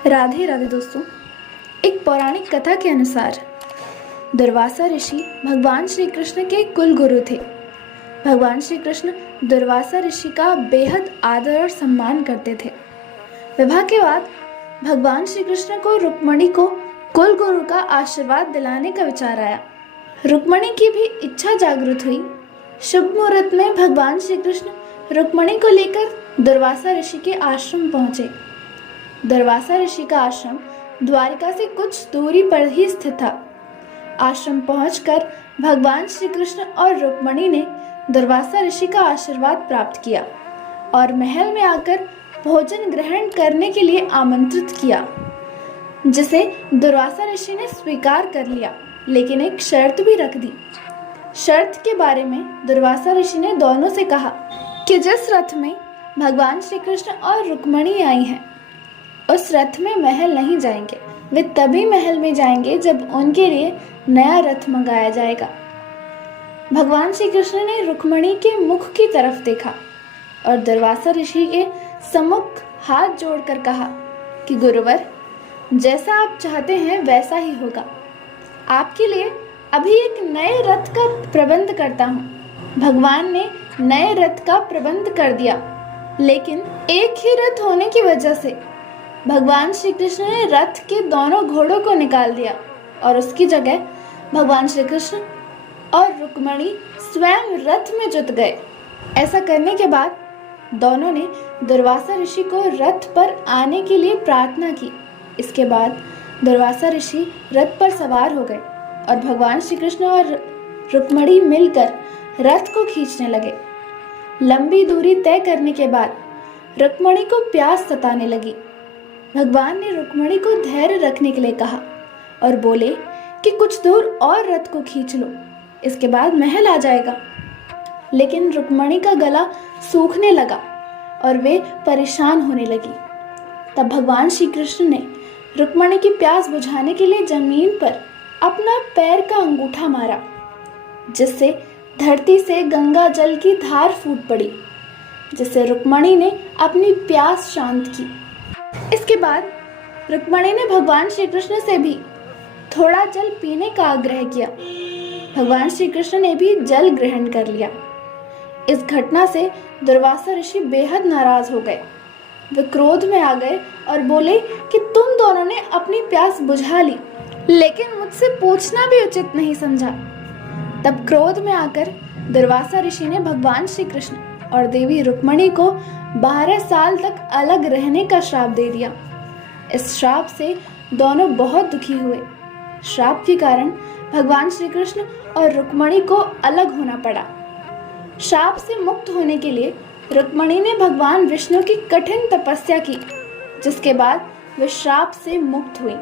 राधे राधे दोस्तों। एक पौराणिक कथा के अनुसार दुर्वासा ऋषि भगवान श्री कृष्ण के कुल गुरु थे। भगवान श्री कृष्ण दुर्वासा ऋषि का बेहद आदर और सम्मान करते थे। विवाह के बाद भगवान श्री कृष्ण को रुक्मणी को कुल गुरु का आशीर्वाद दिलाने का विचार आया। रुक्मणी की भी इच्छा जागृत हुई। शुभ मुहूर्त में भगवान श्री कृष्ण रुक्मणी को लेकर दुर्वासा ऋषि के आश्रम पहुंचे। दुर्वासा ऋषि का आश्रम द्वारिका से कुछ दूरी पर ही स्थित था। आश्रम पहुंचकर भगवान श्री कृष्ण और रुक्मणी ने दुर्वासा ऋषि का आशीर्वाद प्राप्त किया और महल में आकर भोजन ग्रहण करने के लिए आमंत्रित किया, जिसे दुर्वासा ऋषि ने स्वीकार कर लिया, लेकिन एक शर्त भी रख दी। शर्त के बारे में दुर्वासा ऋषि ने दोनों से कहा कि जिस रथ में भगवान श्री कृष्ण और रुक्मणी आई हैं, उस रथ में महल नहीं जाएंगे। वे तभी महल में जाएंगे जब उनके लिए नया रथ मंगाया जाएगा। भगवान श्री कृष्ण ने रुक्मणी के मुख की तरफ देखा और दुर्वासा ऋषि के सम्मुख हाथ जोड़कर कहा कि गुरुवर, जैसा आप चाहते हैं वैसा ही होगा। आपके लिए अभी एक नए रथ का प्रबंध करता हूँ। भगवान ने नए रथ का प्रबंध कर दिया, लेकिन एक ही रथ होने की वजह से भगवान श्री कृष्ण ने रथ के दोनों घोड़ों को निकाल दिया और उसकी जगह भगवान श्री कृष्ण और रुक्मणी स्वयं रथ में जुट गए। ऐसा करने के बाद दोनों ने दुर्वासा ऋषि को रथ पर आने के लिए प्रार्थना की। इसके बाद दुर्वासा ऋषि रथ पर सवार हो गए और भगवान श्री कृष्ण और रुक्मणी मिलकर रथ को खींचने लगे। लंबी दूरी तय करने के बाद रुक्मणी को प्यास सताने लगी। भगवान ने रुक्मणी को धैर्य रखने के लिए कहा और बोले कि कुछ दूर और रथ को खींच लो, इसके बाद महल आ जाएगा। लेकिन रुक्मणी का गला सूखने लगा और वे परेशान होने लगी। तब भगवान श्री कृष्ण ने रुक्मणी की प्यास बुझाने के लिए जमीन पर अपना पैर का अंगूठा मारा, जिससे धरती से गंगा जल की धार फूट पड़ी, जिससे रुक्मणी ने अपनी प्यास शांत की। इसके बाद रुक्मणी ने भगवान श्री कृष्ण से भी थोड़ा जल पीने का आग्रह किया। भगवान श्री कृष्ण ने भी जल ग्रहण कर लिया। इस घटना से दुर्वासा ऋषि बेहद नाराज हो गए। वे क्रोध में आ गए और बोले कि तुम दोनों ने अपनी प्यास बुझा ली, लेकिन मुझसे पूछना भी उचित नहीं समझा। तब क्रोध में आकर दुर्वासा ऋषि ने भगवान श्री कृष्ण और देवी रुक्मणी को 12 साल तक अलग रहने का श्राप दे दिया। इस श्राप से दोनों बहुत दुखी हुए। श्राप के कारण भगवान श्री कृष्ण और रुक्मणी को अलग होना पड़ा। श्राप से मुक्त होने के लिए रुक्मणी ने भगवान विष्णु की कठिन तपस्या की, जिसके बाद वे श्राप से मुक्त हुई।